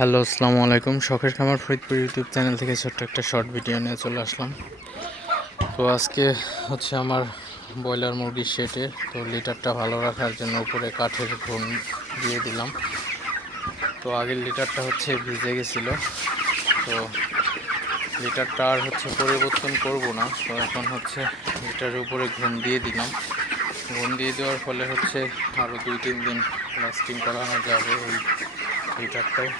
Hello, আসসালামু আলাইকুম। শখের খামার ফরিদপুর ইউটিউব চ্যানেল থেকে ছোট্ট একটা শর্ট ভিডিও নিয়ে চলে আসলাম। তো আজকে হচ্ছে আমার ব্রয়লার মুরগির শেটে। তো লিটারটা ভালো রাখার জন্য উপরে কাঠের ঘুম দিয়ে দিলাম। তো আগের লিটারটা হচ্ছে ভিজে গেছিল। তো লিটারটা আর হচ্ছে পরিবর্তন করব না। তো এখন হচ্ছে লিটারের উপরে ঘুম দিয়ে দিলাম। ঘুম দিয়ে দেওয়ার ফলে হচ্ছে আরও দুই তিন দিন লাস্টিং করানো যাবে এই লিটারটায়।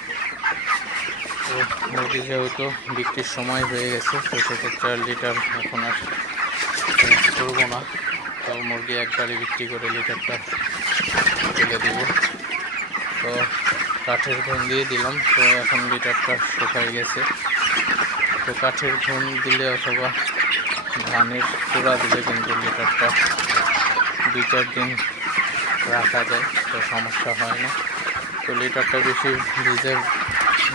তো মুরগি যেহেতু বিক্রির সময় হয়ে গেছে, তো সেক্ষেত্রে আর লিটার এখন আর করব না। তো মুরগি একবারে বিক্রি করে লিটারটা তুলে দিব। তো কাঠের ঘুম দিয়ে দিলাম, তো এখন লিটারটা শুকাই গেছে। তো কাঠের ঘুম দিলে অথবা ধানের চূড়া দিলে কিন্তু লিটারটা দুই চার দিন রাখা যায়, তো সমস্যা হয় না। তো লিটারটা বেশি ভিজে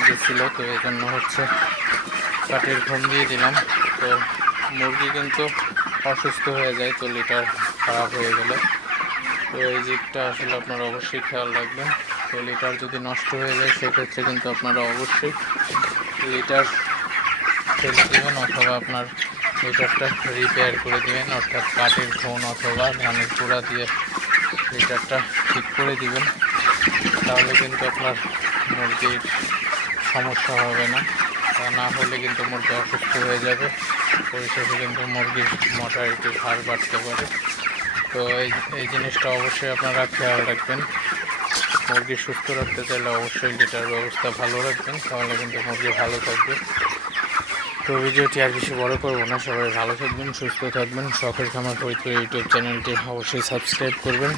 গেছিল, তো এই জন্য হচ্ছে কাঠের ঘুম দিয়ে দিলাম। তো মুরগি কিন্তু অসুস্থ হয়ে যায়, তো লিটার খারাপ হয়ে গেলে। তো এই দিকটা আসলে আপনারা অবশ্যই খেয়াল রাখবেন। তো লিটার যদি নষ্ট হয়ে যায়, সেক্ষেত্রে কিন্তু আপনারা অবশ্যই লিটার ফেলে দেবেন, অথবা আপনার লিটারটা রিপেয়ার করে দেবেন। অর্থাৎ কাঠের ঘন অথবা ধানের কুড়া দিয়ে লিটারটা ঠিক করে দিবেন। তাহলে কিন্তু আপনার মুরগির সমস্যা হবে না। তা না হলে কিন্তু মুরগি অসুস্থ হয়ে যাবে। পরিশেষে কিন্তু মুরগির মর্টালিটির হার বাড়তে পারে। তো এই এই জিনিসটা অবশ্যই আপনারা খেয়াল রাখবেন। মুরগি সুস্থ রাখতে চাইলে অবশ্যই লিটার ব্যবস্থা ভালো রাখবেন, তাহলে কিন্তু মুরগি ভালো থাকবে। তো ভিডিওটি আর বেশি বড় করব না, সবাই ভালো থাকবেন, সুস্থ থাকবেন। শখের খামার ফরিদপুর ইউটিউব চ্যানেলটি অবশ্যই সাবস্ক্রাইব করবেন,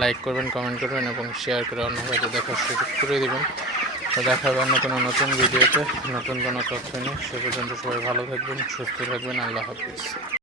লাইক করবেন, কমেন্ট করবেন এবং শেয়ার করে অন্য দেখার সুযোগ করে দেবেন। তো দেখা হবে অন্য কোনো নতুন ভিডিওতে। নতুন কোনো তথ্য নিয়ে। সে পর্যন্ত সবাই ভালো থাকবেন, সুস্থ থাকবেন। আল্লাহ হাফিজ।